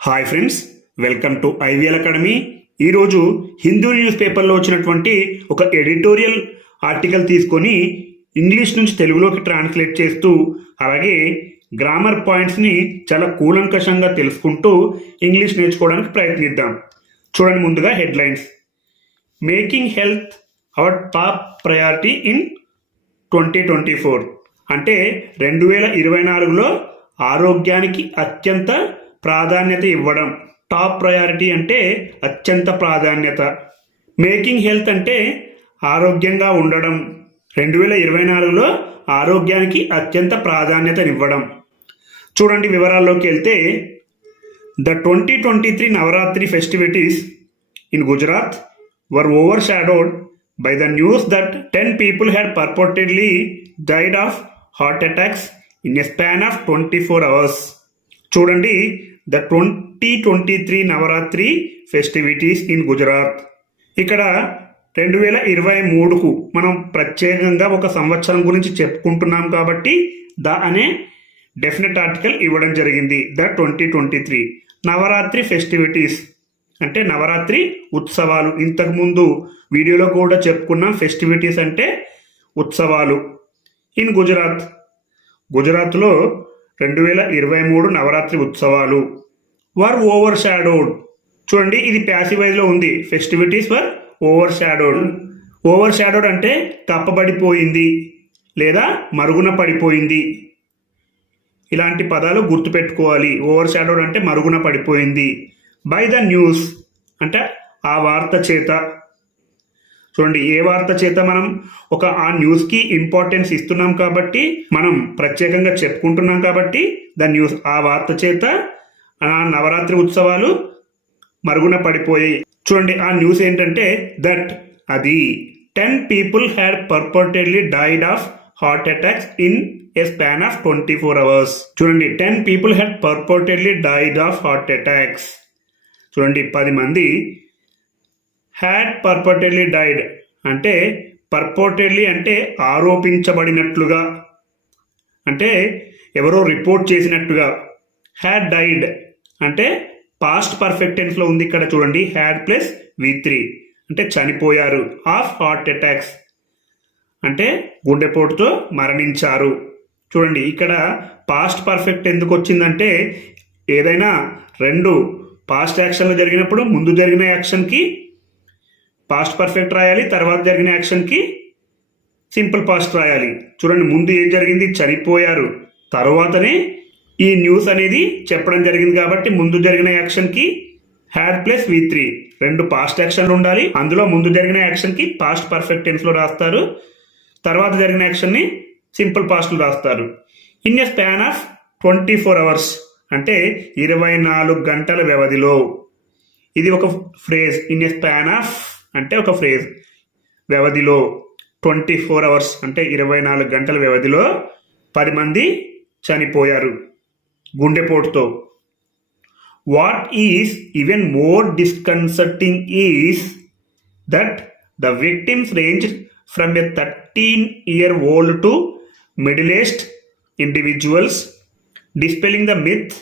Hi friends welcome to IVL academy. ఈరోజు Hindu news పేపర్లో వచ్చినటువంటి ఒక ఎడిటోరియల్ ఆర్టికల్ తీసుకొని ఇంగ్లీష్ నుంచి తెలుగులోకి ట్రాన్స్లేట్ చేస్తూ అలాగే గ్రామర్ పాయింట్స్ని చాలా కూలంకషంగా తెలుసుకుంటూ ఇంగ్లీష్ నేర్చుకోవడానికి ప్రయత్నిద్దాం. చూడండి ముందుగా headlines. Making health our top priority in twenty twenty four. అంటే రెండు వేల ఇరవై నాలుగులో ఆరోగ్యానికి అత్యంత ప్రాధాన్యత ఇవ్వడం. టాప్ ప్రయారిటీ అంటే అత్యంత ప్రాధాన్యత. మేకింగ్ హెల్త్ అంటే ఆరోగ్యంగా ఉండడం. రెండు వేల ఇరవై నాలుగులో ఆరోగ్యానికి అత్యంత ప్రాధాన్యతనివ్వడం. చూడండి వివరాల్లోకి వెళ్తే the twenty twenty three Navratri festivities in Gujarat were overshadowed by the news that ten people had purportedly died of heart attacks in a span of twenty four hours. చూడండి the twenty twenty three Navratri festivities in Gujarat ఇక్కడ రెండు వేల ఇరవై మూడుకు మనం ప్రత్యేకంగా ఒక సంవత్సరం గురించి చెప్పుకుంటున్నాం కాబట్టి ద అనే డెఫినెట్ ఆర్టికల్ ఇవ్వడం జరిగింది. The twenty twenty three Navratri festivities అంటే నవరాత్రి ఉత్సవాలు. ఇంతకుముందు వీడియోలో కూడా చెప్పుకున్నాం ఫెస్టివిటీస్ అంటే ఉత్సవాలు. ఇన్ గుజరాత్ గుజరాత్లో రెండు వేల ఇరవై మూడు నవరాత్రి ఉత్సవాలు. వర్ ఓవర్ షాడోడ్ చూడండి ఇది ప్యాసివైజ్లో ఉంది. ఫెస్టివిటీస్ వర్ ఓవర్ షాడోడ్ ఓవర్ షాడోడ్ అంటే కప్పబడిపోయింది లేదా మరుగున పడిపోయింది. ఇలాంటి పదాలు గుర్తుపెట్టుకోవాలి. ఓవర్ షాడోడ్ అంటే మరుగున పడిపోయింది. బై ద న్యూస్ అంటే ఆ వార్త చేత. చూడండి ఏ వార్త చేత మనం ఒక ఆ న్యూస్కి ఇంపార్టెన్స్ ఇస్తున్నాం కాబట్టి మనం ప్రత్యేకంగా చెప్పుకుంటున్నాం కాబట్టి దాని న్యూస్ ఆ వార్త చేత ఆ నవరాత్రి ఉత్సవాలు మరుగున పడిపోయాయి చూడండి ఆ న్యూస్ ఏంటంటే దట్ అది ten people had purportedly died of heart attacks in a span of twenty four hours చూడండి ten people had purportedly died of heart attacks చూడండి పది మంది హ్యాడ్ పర్పటెడ్లీ డైడ్ అంటే పర్పోర్టెడ్లీ అంటే ఆరోపించబడినట్లుగా. అంటే ఎవరో రిపోర్ట్ చేసినట్టుగా. హ్యాడ్ డైడ్ అంటే పాస్ట్ పర్ఫెక్ట్ టెన్స్లో ఉంది ఇక్కడ చూడండి. హ్యాడ్ ప్లస్ వి త్రీ అంటే చనిపోయారు. ఆఫ్ హార్ట్ అటాక్స్ అంటే గుండెపోటుతో మరణించారు. చూడండి ఇక్కడ పాస్ట్ పర్ఫెక్ట్ ఎందుకు వచ్చిందంటే ఏదైనా రెండు పాస్ట్ యాక్షన్లు జరిగినప్పుడు ముందు జరిగిన యాక్షన్కి పాస్ట్ పర్ఫెక్ట్ రాయాలి తర్వాత జరిగిన యాక్షన్కి సింపుల్ పాస్ట్ రాయాలి. చూడండి ముందు ఏం జరిగింది? చనిపోయారు. తర్వాతనే ఈ న్యూస్ అనేది చెప్పడం జరిగింది కాబట్టి ముందు జరిగిన యాక్షన్కి హ్యాడ్ ప్లస్ వి త్రీ. రెండు పాస్ట్ యాక్షన్లు ఉండాలి. అందులో ముందు జరిగిన యాక్షన్కి పాస్ట్ పర్ఫెక్ట్ టెన్స్లో రాస్తారు. తర్వాత జరిగిన యాక్షన్ని సింపుల్ పాస్ట్లో రాస్తారు. In a span of twenty four hours అంటే ఇరవై నాలుగు గంటల వ్యవధిలో. ఇది ఒక phrase. In a span of అంటే ఒక ఫ్రేజ్ వ్యవధిలో ట్వంటీ ఫోర్ అవర్స్ అంటే ఇరవై నాలుగు గంటల వ్యవధిలో పది మంది చనిపోయారు. గుండెపోటుతో. What is even more disconcerting is that the victims range from a thirteen year old to middle aged individuals dispelling the myth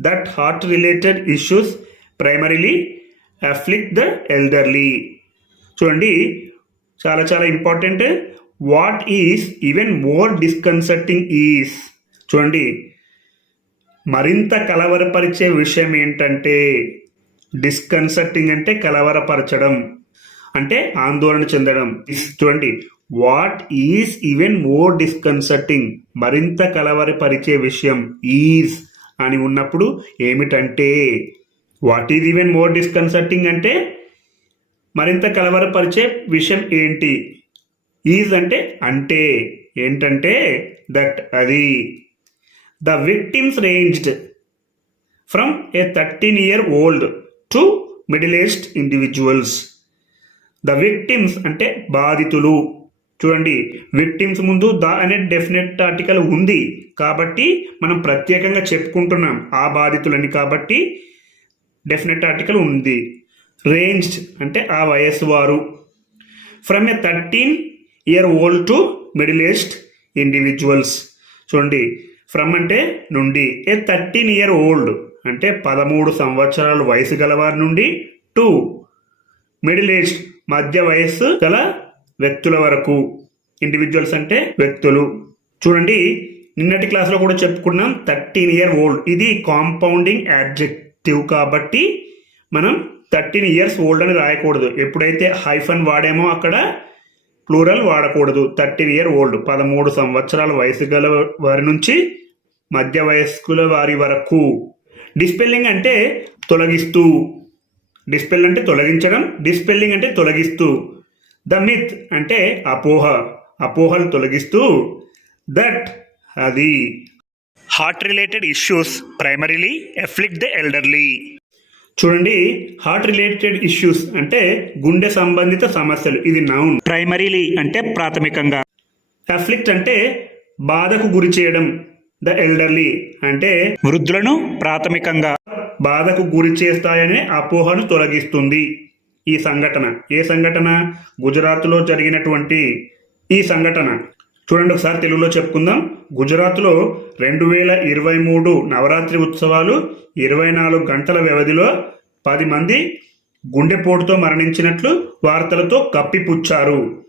that heart related issues primarily afflict the elderly చూడండి చాలా చాలా important what is even more disconcerting is చూడండి మరింత కలవరపరిచే విషయం ఏంటంటే డిస్కన్సర్టింగ్ అంటే కలవరపరచడం అంటే ఆందోళన చెందడం. చూడండి what is even more disconcerting మరింత కలవరపరిచే విషయం ఈజ్ అని ఉన్నప్పుడు ఏమిటంటే what is even more disconcerting అంటే మరింత కలవరపరిచే విషయం ఏంటి? ఈజ్ అంటే అంటే. ఏంటంటే దట్ అది. The victims ranged from a thirteen year old to middle aged individuals the victims అంటే బాధితులు. చూడండి విక్టిమ్స్ ముందు ద అనే డెఫినెట్ ఆర్టికల్ ఉంది కాబట్టి మనం ప్రత్యేకంగా చెప్పుకుంటున్నాం ఆ బాధితులని కాబట్టి డెఫినెట్ ఆర్టికల్ ఉంది. రేంజ్డ్ అంటే ఆ వయస్సు వారు. From a thirteen year old to middle aged individuals చూడండి ఫ్రమ్ అంటే నుండి. ఏ థర్టీన్ ఇయర్ ఓల్డ్ అంటే పదమూడు సంవత్సరాల వయసు గలవారి నుండి టూ మిడిల్ ఏజ్ మధ్య వయస్సు గల వ్యక్తుల వరకు. ఇండివిజువల్స్ అంటే వ్యక్తులు. చూడండి నిన్నటి క్లాస్లో కూడా చెప్పుకున్నాం థర్టీన్ ఇయర్ ఓల్డ్ ఇది కాంపౌండింగ్ యాడ్జెక్టివ్ కాబట్టి మనం థర్టీన్ ఇయర్స్ ఓల్డ్ అని రాయకూడదు. ఎప్పుడైతే హైఫన్ వాడామో అక్కడ ప్లూరల్ వాడకూడదు. Thirteen year old. పదమూడు సంవత్సరాల వయసు గల వారి నుంచి మధ్య వయస్కుల వారి వరకు. డిస్పెల్లింగ్ అంటే తొలగిస్తూ. డిస్పెల్ అంటే తొలగించడం డిస్పెల్లింగ్ అంటే తొలగిస్తూ. ద మిత్ అంటే అపోహ. అపోహలు తొలగిస్తూ. దట్ అది. Heart related issues primarily afflict the elderly. చూడండి హార్ట్ రిలేటెడ్ ఇష్యూస్ అంటే గుండె సంబంధిత సమస్యలు. ఇది నౌన్ ప్రైమరీలీ అంటే ప్రాథమికంగా. అఫ్లిక్ట్ అంటే బాధకు గురి చేయడం ద ఎల్డర్లీ అంటే వృద్ధులను ప్రాథమికంగా. బాధకు గురి చేస్తాయనే అపోహను తొలగిస్తుంది ఈ సంఘటన. ఏ సంఘటన? గుజరాత్లో జరిగినటువంటి ఈ సంఘటన. చూడండి ఒకసారి తెలుగులో చెప్పుకుందాం. గుజరాత్లో రెండు వేల ఇరవై మూడు నవరాత్రి ఉత్సవాలు ఇరవై నాలుగు గంటల వ్యవధిలో పది మంది గుండెపోటుతో మరణించినట్లు వార్తలతో కప్పిపుచ్చారు.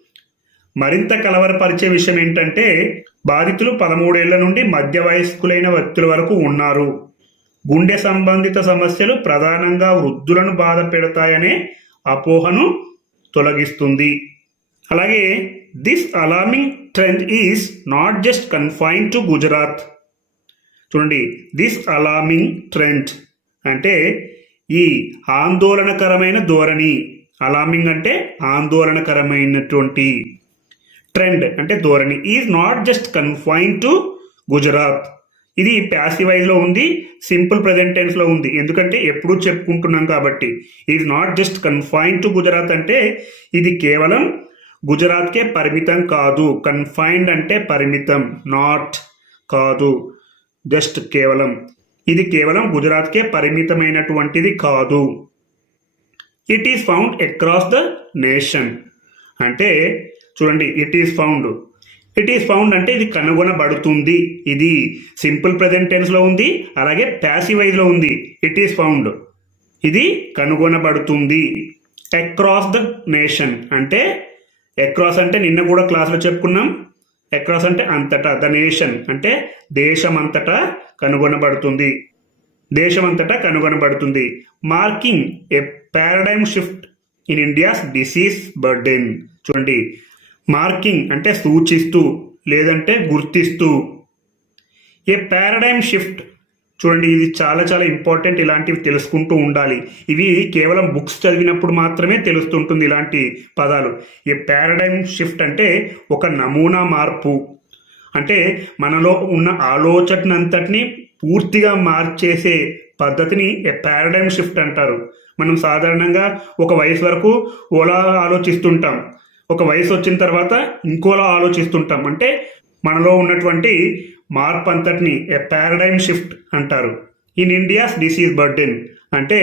మరింత కలవరపరిచే విషయం ఏంటంటే బాధితులు పదమూడేళ్ళ నుండి మధ్య వయస్కులైన వ్యక్తుల వరకు ఉన్నారు. గుండె సంబంధిత సమస్యలు ప్రధానంగా వృద్ధులను బాధ పెడతాయనే అపోహను తొలగిస్తుంది. అలాగే this alarming trend is not just confine to Gujarat చూడండి దిస్ అలార్మింగ్ ట్రెండ్ అంటే ఈ ఆందోళనకరమైన ధోరణి. అలార్మింగ్ అంటే ఆందోళనకరమైనటువంటి ట్రెండ్ అంటే ధోరణి. Is not just confine to Gujarat ఇది ప్యాసివైజ్లో ఉంది సింపుల్ ప్రజెంట్ టెన్స్లో ఉంది. ఎందుకంటే ఎప్పుడూ చెప్పుకుంటున్నాం కాబట్టి. Is not just confine to Gujarat అంటే ఇది కేవలం గుజరాత్కే పరిమితం కాదు. కన్ఫైన్డ్ అంటే పరిమితం. నాట్ కాదు. జస్ట్ కేవలం. ఇది కేవలం గుజరాత్కే పరిమితమైనటువంటిది కాదు. It is found across the nation అంటే చూడండి it is found it is found అంటే ఇది కనుగొనబడుతుంది. ఇది సింపుల్ ప్రజెంట్ టెన్స్లో ఉంది అలాగే ప్యాసివైజ్లో ఉంది. ఇట్ ఈస్ ఫౌండ్ ఇది కనుగొనబడుతుంది. అక్రాస్ ద నేషన్ అంటే అక్రాస్ అంటే నిన్న కూడా క్లాస్లో చెప్పుకున్నాం. అక్రాస్ అంటే అంతటా ద నేషన్ అంటే దేశం అంతటా కనుగొనబడుతుంది. దేశమంతటా కనుగొనబడుతుంది. Marking a paradigm shift in India's disease burden చూడండి. మార్కింగ్ అంటే సూచిస్తూ లేదంటే గుర్తిస్తూ. ఏ పారాడైమ్ షిఫ్ట్ చూడండి ఇది చాలా చాలా ఇంపార్టెంట్ ఇలాంటివి తెలుసుకుంటూ ఉండాలి. ఇవి కేవలం బుక్స్ చదివినప్పుడు మాత్రమే తెలుస్తుంటుంది ఇలాంటి పదాలు. ఏ పారాడైమ్ షిఫ్ట్ అంటే ఒక నమూనా మార్పు. అంటే మనలో ఉన్న ఆలోచనంతటిని పూర్తిగా మార్చేసే పద్ధతిని పారాడైమ్ షిఫ్ట్ అంటారు. మనం సాధారణంగా ఒక వయసు వరకు ఓలా ఆలోచిస్తుంటాం. ఒక వయసు వచ్చిన తర్వాత ఇంకోలా ఆలోచిస్తుంటాం. అంటే మనలో ఉన్నటువంటి మార్పు అంతటిని ఏ పారాడైమ్ షిఫ్ట్ అంటారు. ఇన్ ఇండియాస్ డిసీజ్ బర్డెన్ అంటే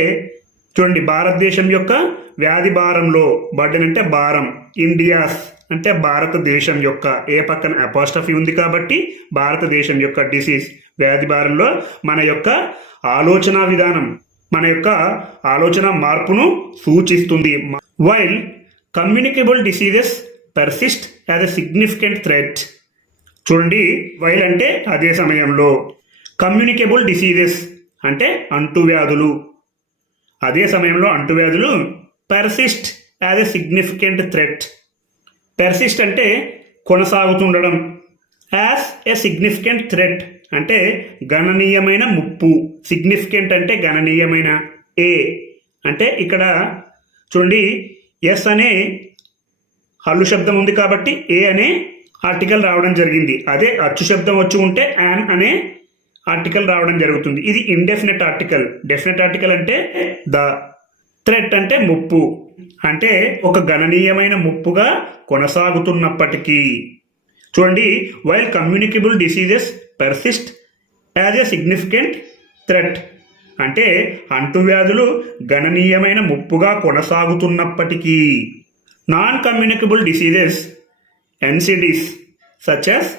చూడండి భారతదేశం యొక్క వ్యాధి భారంలో బర్డెన్ అంటే భారం. ఇండియాస్ అంటే భారతదేశం యొక్క. ఏ పక్కన అపాస్టఫీ ఉంది కాబట్టి భారతదేశం యొక్క డిసీజ్ వ్యాధి భారంలో మన యొక్క ఆలోచన విధానం మన యొక్క ఆలోచన మార్పును సూచిస్తుంది. While communicable diseases persist as a significant threat చూడండి వైల్ అంటే అదే సమయంలో. కమ్యూనికేబుల్ డిసీజెస్ అంటే అంటువ్యాధులు. అదే సమయంలో అంటువ్యాధులు persist as a significant threat persist అంటే కొనసాగుతుండడం. యాజ్ ఎ సిగ్నిఫికెంట్ థ్రెట్ అంటే గణనీయమైన ముప్పు. సిగ్నిఫికెంట్ అంటే గణనీయమైన ఏ అంటే ఇక్కడ చూడండి ఎస్ అనే హల్లు శబ్దం ఉంది కాబట్టి ఏ అనే ఆర్టికల్ రావడం జరిగింది. అదే అచ్చు శబ్దం వచ్చి ఉంటే యాన్ అనే ఆర్టికల్ రావడం జరుగుతుంది. ఇది ఇండెఫినెట్ ఆర్టికల్ డెఫినెట్ ఆర్టికల్ అంటే ద థ్రెట్ అంటే ముప్పు. అంటే ఒక గణనీయమైన ముప్పుగా కొనసాగుతున్నప్పటికీ. చూడండి while communicable diseases persist as a significant threat అంటే అంటువ్యాధులు గణనీయమైన ముప్పుగా కొనసాగుతున్నప్పటికీ. Non communicable diseases NCDs such as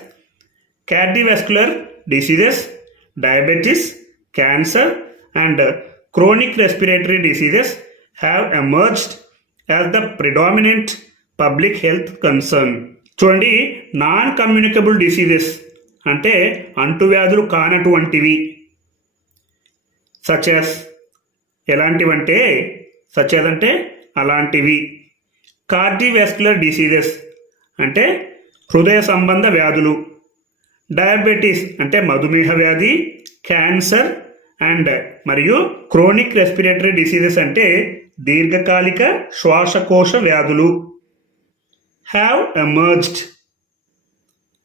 cardiovascular diseases diabetes cancer and chronic respiratory diseases have emerged as the predominant public health concern చూడండి నాన్ కమ్యూనికబుల్ డిసీజెస్ అంటే అంటువ్యాధులు కానటువంటివి సచెస్ ఎలాంటివంటే సచెస్ అంటే అలాంటివి. కార్డివాస్కులర్ diseases అంటే హృదయ సంబంధ వ్యాధులు డయాబెటీస్ అంటే మధుమేహ వ్యాధి క్యాన్సర్ అండ్ మరియు క్రోనిక్ రెస్పిరేటరీ డిసీజెస్ అంటే దీర్ఘకాలిక శ్వాసకోశ వ్యాధులు. Have emerged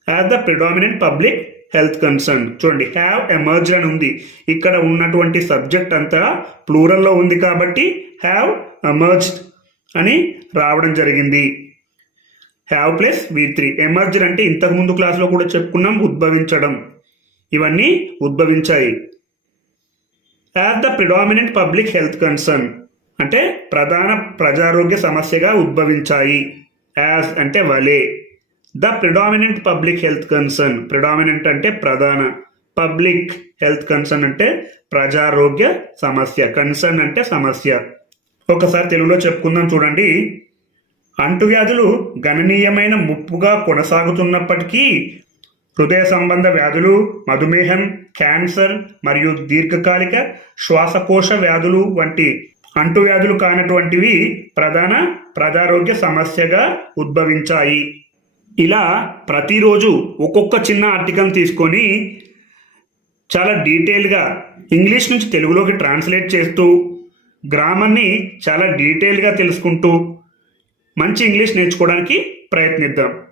as the predominant public health concern చూడండి హ్యావ్ ఎమర్జ్ అని ఉంది. ఇక్కడ ఉన్నటువంటి సబ్జెక్ట్ అంతా ప్లూరల్లో ఉంది కాబట్టి హ్యావ్ ఎమర్జ్డ్ అని రావడం జరిగింది. Have plus V three emerge అంటే ఇంతకు ముందు క్లాస్లో కూడా చెప్పుకున్నాం ఉద్భవించడం. ఇవన్నీ ఉద్భవించాయి. As the predominant public health concern అంటే ప్రధాన ప్రజారోగ్య సమస్యగా ఉద్భవించాయి. యాజ్ అంటే వలే. The predominant public health concern predominant అంటే ప్రధాన. పబ్లిక్ హెల్త్ కన్సర్న్ అంటే ప్రజారోగ్య సమస్య. కన్సర్న్ అంటే సమస్య. ఒకసారి తెలుగులో చెప్పుకుందాం చూడండి. అంటువ్యాధులు గణనీయమైన ముప్పుగా కొనసాగుతున్నప్పటికీ హృదయ సంబంధ వ్యాధులు మధుమేహం క్యాన్సర్ మరియు దీర్ఘకాలిక శ్వాసకోశ వ్యాధులు వంటి అంటువ్యాధులు కానటువంటివి ప్రధాన ప్రజారోగ్య సమస్యగా ఉద్భవించాయి. ఇలా ప్రతిరోజు ఒక్కొక్క చిన్న ఆర్టికల్ తీసుకొని చాలా డీటెయిల్గా ఇంగ్లీష్ నుంచి తెలుగులోకి ట్రాన్స్లేట్ చేస్తూ గ్రామర్ని చాలా డీటెయిల్గా తెలుసుకుంటూ మంచి ఇంగ్లీష్ నేర్చుకోవడానికి ప్రయత్నిద్దాం.